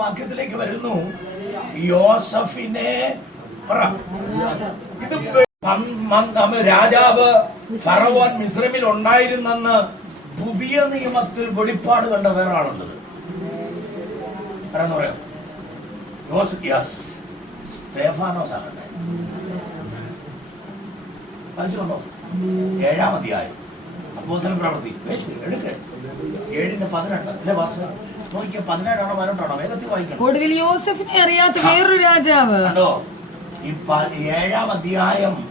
വാക്യത്തിലേക്ക് വരുന്നു. യോസഫിനെ ഇത് രാജാവ് ഫറവോൻ മിശ്രമിൽ ഉണ്ടായിരുന്നെന്ന് പുതിയ നിയമത്തിൽ വെളിപ്പാട് കണ്ട വേറെ ആളുള്ളത് ആരാന്ന് പറയാം സ്തേഫാനോസ് ആണ് വായിച്ചിട്ടുണ്ടോ ഏഴാം പ്രവൃത്തി എടുക്കേ. ഏഴിന്റെ പതിനെട്ട്. അല്ലേ വാസ നോക്കിയ പതിനേഴാണോ പതിനെട്ടാണോ വേഗത്തിൽ വായിക്കണം. ഒടുവിൽ യൂസഫിനെ അറിയാത്ത വേറൊരു രാജാവ്. കണ്ടോ? ഈ ഏഴാം അധ്യായം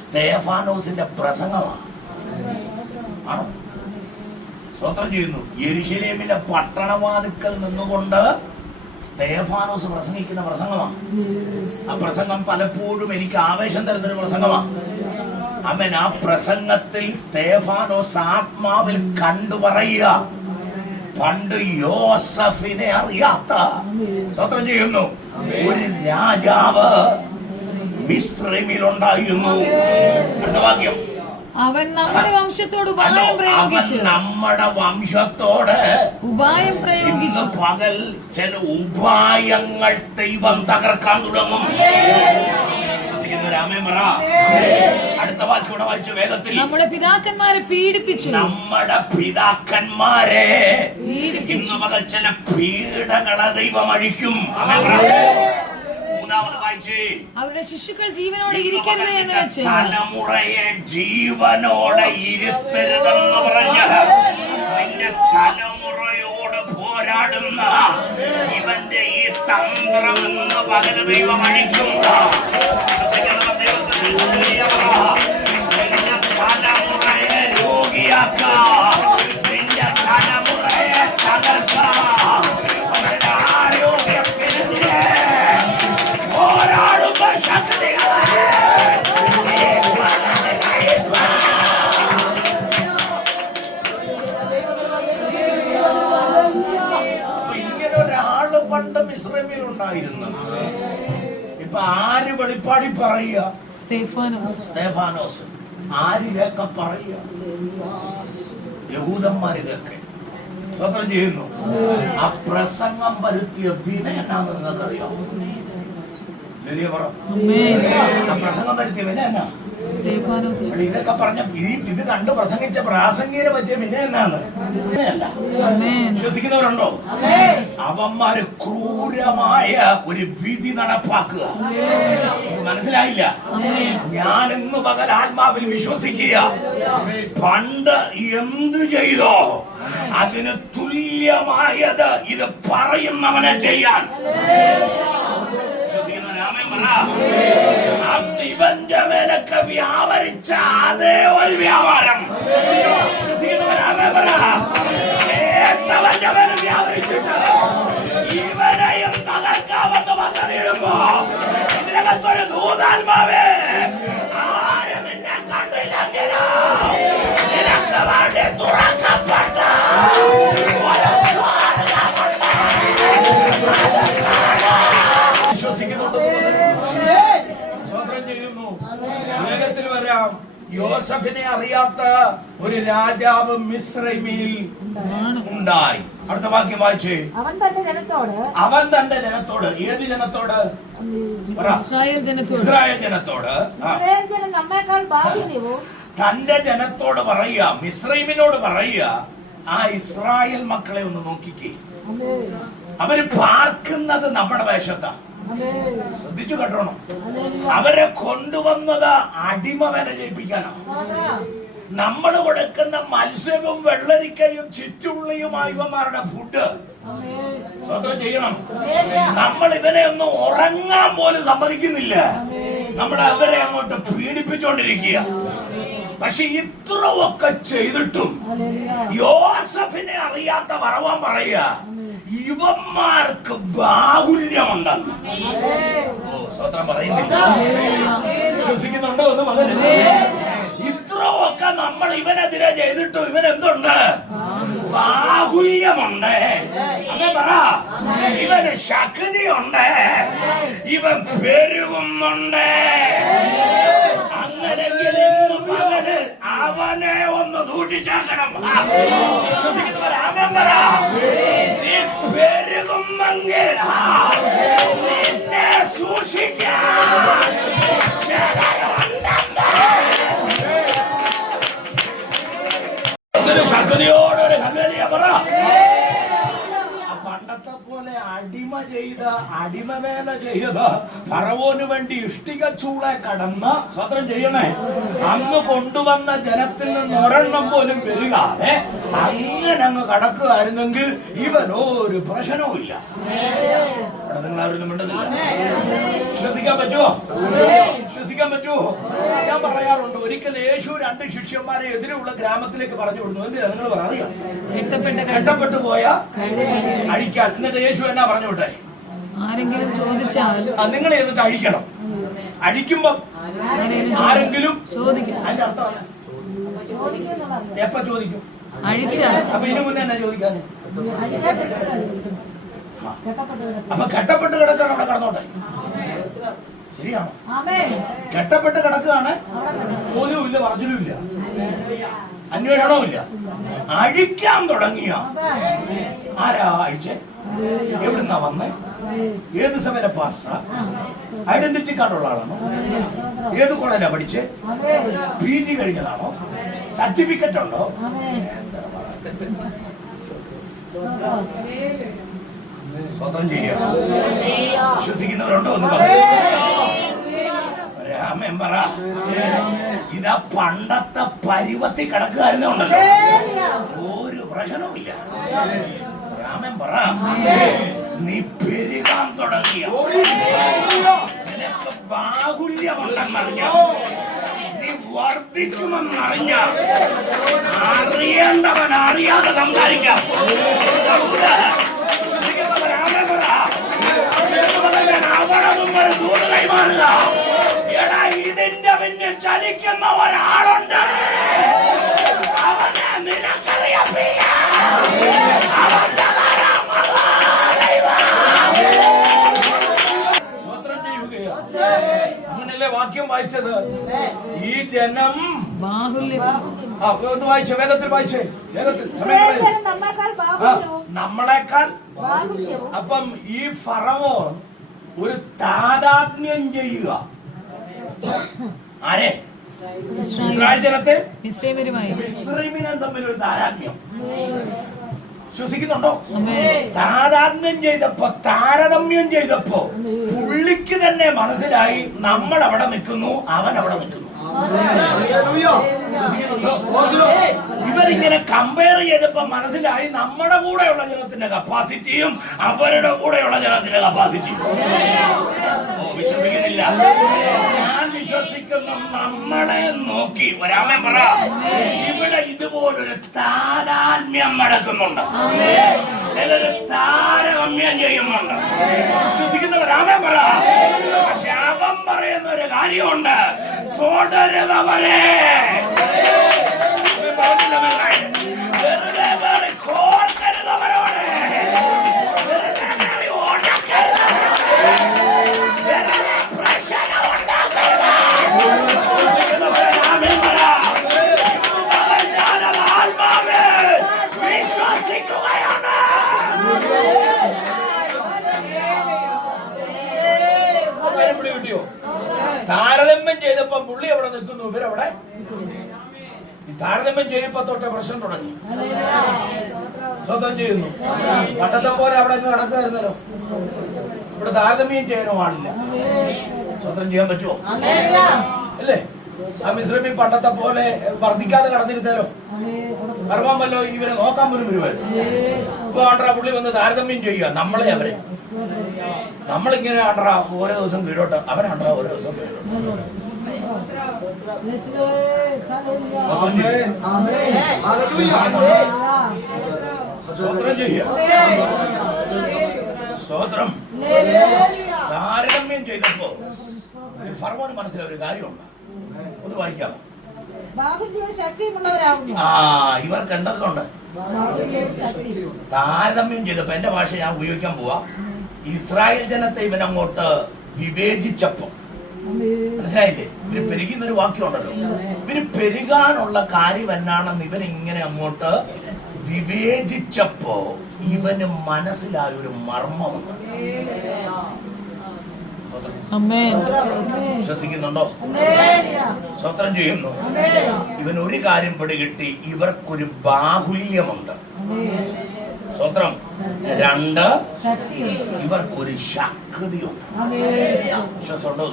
സ്തേഫാനോസിന്റെ പ്രസംഗമാണ്. ആണോ? സ്വത്രം ചെയ്യുന്നു. യരിശലേമിന്റെ പട്ടണവാതുക്കൽ നിന്നുകൊണ്ട് സ്തേഫാനോസ് പ്രസംഗിക്കുന്ന പ്രസംഗമാണ്. ആ പ്രസംഗം പലപ്പോഴും എനിക്ക് ആവേശം തരുന്നൊരു പ്രസംഗമാണ്. അമ്മൻ ആ പ്രസംഗത്തിൽ സ്തേഫാനോസ് ആത്മാവിൽ കണ്ടു പറയുക പണ്ട് യോസഫിനെ അറിയാത്ത സ്വത്രം ചെയ്യുന്നു. ഒരു രാജാവ് മിശ്രമിലുണ്ടായിരുന്നു അടുത്ത വാക്യം. അവൻ നമ്മുടെ വംശത്തോട് ഉപായം പ്രയോഗിച്ചു. നമ്മുടെ വംശത്തോട് ഉപായം പ്രയോഗിച്ചു. പകൽ ചില ഉപായങ്ങൾ ദൈവം തകർക്കാൻ തുടങ്ങും. രാമേ പറ അടുത്ത വാക്യൂടെ വായിച്ചു വേഗത്തിൽ നമ്മുടെ പിതാക്കന്മാരെ പീഡിപ്പിച്ചു നമ്മുടെ പിതാക്കന്മാരെ ഇന്ന് പകൽ ചില പീഡകളെ ദൈവം അഴിക്കും. മൂന്നാമത് വായിച്ചേ. അവരുടെ ശിശുക്കൾ ജീവനോടെ ഇരിക്കരുത് എന്ന് വെച്ച്. തലമുറയെ ജീവനോടെ ഇരുത്തരുതെന്ന് പറഞ്ഞ നിന്റെ തലമുറയോട് പോരാടുന്ന ഇവന്റെ ഈ തന്ത്രം എന്ന് പകൽ ദൈവം അഴിക്കും. ഇങ്ങനെ ഒരാൾ പണ്ട് മിശ്രമിൽ ഉണ്ടായിരുന്നത് വെളിപ്പാടി പറയുക. സ്തേഫാനോസ് സ്തേഫാനോസ് ആരിതൊക്കെ പറയുക? യഹൂദന്മാർ ഇതൊക്കെ. സ്വതന്ത്രം ചെയ്യുന്നു. ആ പ്രസംഗം വരുത്തിയ വിന എന്നാന്ന് നിങ്ങൾക്കറിയാം. വലിയ പറ. പ്രസംഗം വരുത്തിയ വിന എന്നാ? ഇതൊക്കെ പറഞ്ഞ ഇത് കണ്ട് പ്രസംഗിച്ച പ്രാസംഗികരെ പറ്റിയ വിന എന്നാണ്. വിശ്വസിക്കുന്നവരുണ്ടോ? അവന്മാര് ക്രൂരമായ ഒരു വിധി നടപ്പാക്കുക. മനസ്സിലായില്ല? ഞാൻ ഇന്ന് പകൽ ആത്മാവിൽ വിശ്വസിക്കുക. പണ്ട് എന്ത് ചെയ്തോ അതിന് തുല്യമായത് ഇത് പറയുന്നവനെ ചെയ്യാൻ. വിശ്വസിക്കുന്നവൻ ആമേൻ പറ. അന്ന് ഇവന്റെ മേലൊക്കെ വ്യാപരിച്ച അതേ ഒരു വ്യാപാരം. കേട്ടവന്റെ മേലെ വ്യാപരിച്ചിട്ട് ഇവനെയും തകർക്കാമെന്ന് പദ്ധതിയിടുമ്പോ ഇതിനകത്തൊരു ദൂതാത്മാവേ ആരും എന്നെ കണ്ടില്ലെങ്കിലോ നിനക്ക് വേണ്ടി തുറക്കപ്പെട്ട സ്വതന്ത്രം ചെയ്യുന്നു. വേഗത്തിൽ വരാം. യോസഫിനെ അറിയാത്ത ഒരു രാജാവ് മിശ്രമിൽ ഉണ്ടായി. അടുത്ത വാക്യം വായിച്ചേ. അവൻ തന്റെ ജനത്തോട് അവൻ തന്റെ ജനത്തോട് ഏത് ജനത്തോട്. ഇസ്രായേൽ ജനത്തോട്. ഇസ്രായേൽ ജനത്തോട്. ആ, ഇസ്രായേൽ ജനം നമ്മേക്കാൾ തന്റെ ജനത്തോട് പറയുക മിശ്രൈമിനോട് പറയുക ആ ഇസ്രായേൽ മക്കളെ ഒന്ന് നോക്കിക്കേ. അവർ പാർക്കുന്നത് നമ്മുടെ വേഷത്താണ് ശ്രദ്ധിച്ചു കേട്ടോണം. അവരെ കൊണ്ടുവന്നത് അടിമ വില ജയിപ്പിക്കാനാണ്. നമ്മൾ കൊടുക്കുന്ന മത്സ്യവും വെള്ളരിക്കയും ചുറ്റുള്ളിയുമായി ഇവന്മാരുടെ ഫുഡ് ചെയ്യണം. നമ്മൾ ഇവരെ ഒന്നും ഉറങ്ങാൻ പോലും സമ്മതിക്കുന്നില്ല. നമ്മൾ അവരെ അങ്ങോട്ട് പീഡിപ്പിച്ചുകൊണ്ടിരിക്കുക പക്ഷെ ഇത്രയൊക്കെ ചെയ്തിട്ടും യോസഫിനെ അറിയാത്ത പറവാൻ പറയുക ഇവന്മാർക്ക് ബാഹുല്യമുണ്ടെന്ന്. ഓ സ്വത്രം പറയുന്നില്ല. വിശ്വസിക്കുന്നുണ്ടോ ഒന്ന് മകന് ഇത്രയൊക്കെ നമ്മൾ ഇവനെതിരെ ചെയ്തിട്ട് ഇവൻ എന്തുണ്ട് ബാഹുല്യമുണ്ട്. അങ്ങനെ പറ. ഇവന് ശക്തിയുണ്ട്. ഇവൻ പെരുകുന്നുണ്ട്. അങ്ങനെങ്കിൽ പകൽ അവനെ ഒന്ന് സൂക്ഷിച്ചാക്കണം. വിശ്വസിക്കുന്നവർ പറ. ചൂളെ കടന്ന് സ്വതന്ത്രം ചെയ്യണേ. അങ്ങ് കൊണ്ടുവന്ന ജനത്തിൽ നിന്ന് ഒരെണ്ണം പോലും പെരുകാതെ അങ്ങനെ അങ്ങ് കടക്കുകയായിരുന്നെങ്കിൽ ഇവനോ ഒരു പ്രശ്നവും ഇല്ല. അവിടെ നിങ്ങൾ അവരൊന്നും മിണ്ടുന്നില്ല വിശ്വസിക്കാൻ പറ്റുമോ വിശ്വസിക്കാൻ പറ്റുമോ ഞാൻ പറയാറുണ്ട് ഒരിക്കൽ യേശു രണ്ട് ശിഷ്യന്മാരെ എതിരെയുള്ള ഗ്രാമത്തിലേക്ക് പറഞ്ഞു വിടുന്നു. എന്തിനാ? നിങ്ങൾ പറയുക കെട്ടപ്പെട്ട പോയ. അഴിക്കാൻ. എന്നിട്ട് യേശു എന്നാ പറഞ്ഞു വിട്ടെ? ആരെങ്കിലും ചോദിച്ചാൽ നിങ്ങൾ എന്നിട്ട് അഴിക്കണം. അഴിക്കുമ്പം ആരെങ്കിലും അതിന്റെ അർത്ഥം. എപ്പ ചോദിക്കും? അപ്പൊ ഇതിനു മുന്നേ എന്നാ ചോദിക്കാൻ. അപ്പൊ കെട്ടപ്പെട്ട് കിടക്കാണ് അവിടെ കടന്നോട്ടെ. ശരിയാണോ? ഘട്ടപ്പെട്ട് കെട്ടപ്പെട്ട് കിടക്കുകയാണ്. ചോദ്യവും ഇല്ല പറഞ്ഞലും ഇല്ല. അന്വേഷണവും ഇല്ല. അഴിക്കാൻ തുടങ്ങിയ. ആരാ അഴിച്ചേ? എവിടുന്നാ വന്നേ? ഏത് സമയം പാസ്റ്റ ഐഡന്റിറ്റി കാർഡുള്ള ആളാണോ? ഏത് കോളേജാ പഠിച്ച്. P G കഴിഞ്ഞതാണോ? സർട്ടിഫിക്കറ്റ് ഉണ്ടോ? സ്വന്തം ചെയ്യുക വിശ്വസിക്കുന്നവരുണ്ടോ എന്ന് രാമൻ പറ. ഇതാ പണ്ടത്തെ പരിവത്തി കിടക്കുകാരുന്നേ ഉണ്ടല്ലോ. ഒരു പ്രശ്നവുമില്ല. രാമൻ പറ. നീ പെരുകാൻ തുടങ്ങിയ? നിനക്ക് ബാഹുല്യമുണ്ടെന്നറിഞ്ഞ നീ വർദ്ധിക്കുമെന്നറിഞ്ഞ? അറിയേണ്ടവൻ അറിയാതെ സംസാരിക്കാം. വിശ്വസിക്കുന്നവൻ ആമേൻ ദൂരം കൈമാറുക. എടാ ഇതിന്റെ പിന്നെ ചലിക്കുന്ന ഒരാളുണ്ട് വായിച്ചത്? ഈ ജനം ബാഹുല്യം. ഒന്ന് വായിച്ചേ വേഗത്തിൽ വായിച്ചേ. വേഗത്തിൽ നമ്മളെക്കാൾ അപ്പം ഈ ഫറവോൻ ഒരു താതാത്മ്യം ചെയ്യുക. ആരെ? ഇസ്രായേൽ. ജനത്തെ? ഇസ്രൈമിനും തമ്മിൽ ഒരു താരാത്മ്യം. വിശ്വസിക്കുന്നുണ്ടോ താരാത്മ്യം താതാത്മ്യം ചെയ്തപ്പോ താരതമ്യം ചെയ്തപ്പോ പുള്ളിക്ക് തന്നെ മനസ്സിലായി നമ്മൾ അവിടെ നിൽക്കുന്നു. അവൻ അവിടെ നിൽക്കുന്നു? ഇവരിങ്ങനെ കമ്പയർ ചെയ്തപ്പോ മനസ്സിലായി നമ്മുടെ കൂടെയുള്ള ജനത്തിന്റെ കപ്പാസിറ്റിയും അവരുടെ കൂടെയുള്ള ജനത്തിന്റെ കപ്പാസിറ്റിയും ഓ വിശ്വസിക്കുന്നില്ല. വിശ്വസിക്കുന്നു. നമ്മളെ നോക്കി. ഒരാമേ പറ. ഇവിടെ ഇതുപോലൊരു താരാത്മ്യം നടക്കുന്നുണ്ട്. ചിലര് താരതമ്യം ചെയ്യുന്നുണ്ട്. വിശ്വസിക്കുന്ന ഒരാമേ പറ. പക്ഷെ അവൻ പറയുന്ന ഒരു കാര്യമുണ്ട്. തുടരുന്നവരെ. ഈ താരതമ്യം ചെയ്യപ്പോ തൊട്ട് പ്രശ്നം തുടങ്ങി. സ്വന്തം ചെയ്യുന്നു. പണ്ടത്തെ പോലെ അവിടെ ഇന്ന് നടക്കുമായിരുന്നല്ലോ. ഇവിടെ താരതമ്യം ചെയ്യാനോ ആളില്ല. സ്വന്തം ചെയ്യാൻ പറ്റുമോ? അല്ലേ? ആ മിശ്രമി പണ്ടത്തെ പോലെ വർദ്ധിക്കാതെ കടന്നിരുന്നാലോ? കർമ്മം ഇവരെ നോക്കാൻ പോലും വരുമായിരുന്നു. ഇപ്പൊ ആണ്ട്ര പുള്ളി വന്ന് താരതമ്യം ചെയ്യുക. നമ്മളെ അവരെ. നമ്മളിങ്ങനെ ആണ്ട്ര ഓരോ ദിവസം കീഴോട്ട്. അവരാണ്ട്ര ഓരോ ദിവസം. സ്തോത്രം. താരതമ്യം ചെയ്തപ്പോ ഫർമോന് മനസ്സിലായ ഒരു കാര്യമുണ്ട്. ഒന്ന് വായിക്കാമോ ശക്തിയുമുള്ളവരാകുന്നു ആ ഇവർക്ക് എന്തൊക്കെ ഉണ്ട്? താരതമ്യം ചെയ്തപ്പോ എന്റെ ഭാഷ ഞാൻ ഉപയോഗിക്കാൻ പോവാ. ഇസ്രായേൽ ജനത്തെ ഇവനങ്ങോട്ട് വിവേചിച്ചപ്പോ. മനസ്സിലായില്ലേ? ഇവർ പെരുകുന്ന ഒരു വാക്യമുണ്ടല്ലോ. ഇവർ പെരുകാനുള്ള കാര്യം എന്നാണെന്ന് ഇവൻ ഇങ്ങനെ അങ്ങോട്ട് വിവേചിച്ചപ്പോ ഇവന് മനസ്സിലായ ഒരു മർമ്മമുണ്ട്. വിശ്വസിക്കുന്നുണ്ടോ? സ്വത്രം ചെയ്യുന്നു. ഇവൻ ഒരു കാര്യം പിടികിട്ടി. ഇവർക്കൊരു ബാഹുല്യമുണ്ട്. സ്വത്രം രണ്ട് ഇവർക്ക് ഒരു ശക്തിയുണ്ട്. വിശ്വാസമുണ്ടോ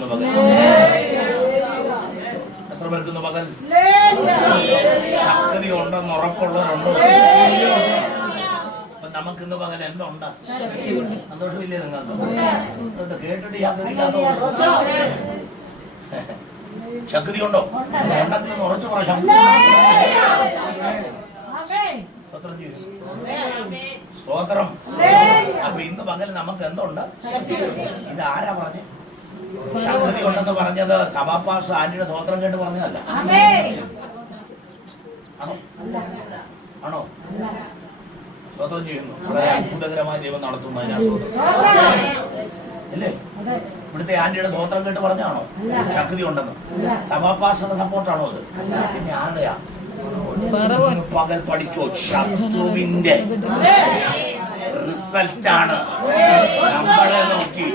എത്ര പേർക്കൊന്ന് ശക്തി ഉണ്ടെന്ന് ഉറപ്പുള്ളവരുണ്ടോ. നമുക്ക് ഇന്ന് പകൽ എന്തുണ്ട്? സന്തോഷമില്ലേ നിങ്ങൾക്ക്? കേട്ടിട്ട് ശക്തിയില്ലാത്ത ശക്തി ഉണ്ടോ ഉണ്ടെങ്കിൽ ഉറച്ചു പറ ശക്തി സ്തോത്രം ചെയ്യൂ. സ്തോത്രം അപ്പൊ ഇന്ന് പകൽ നമുക്ക് എന്തുണ്ട്? ഇത് ആരാ പറഞ്ഞു? ശക്തി ഉണ്ടെന്ന് പറഞ്ഞത് സഭാപാസ് ആന്റിയുടെ സ്തോത്രം കേട്ട് പറഞ്ഞതല്ല. ആണോ? ആണോ? സ്തോത്രം ചെയ്യുന്നു. വളരെ അത്ഭുതകരമായ ദൈവം നടത്തുന്നു അല്ലേ ഇവിടുത്തെ ആന്റിയുടെ സ്തോത്രം കേട്ട് പറഞ്ഞാണോ ശക്തി ഉണ്ടെന്ന്. സഭാപാസിന്റെ സപ്പോർട്ടാണോ അത്? പിന്നെ ആരുടെയാ? പകൽ പഠിച്ചോ ശത്രുവിന്റെ റിസൾട്ടാണ്. നമ്മളെ നോക്കി.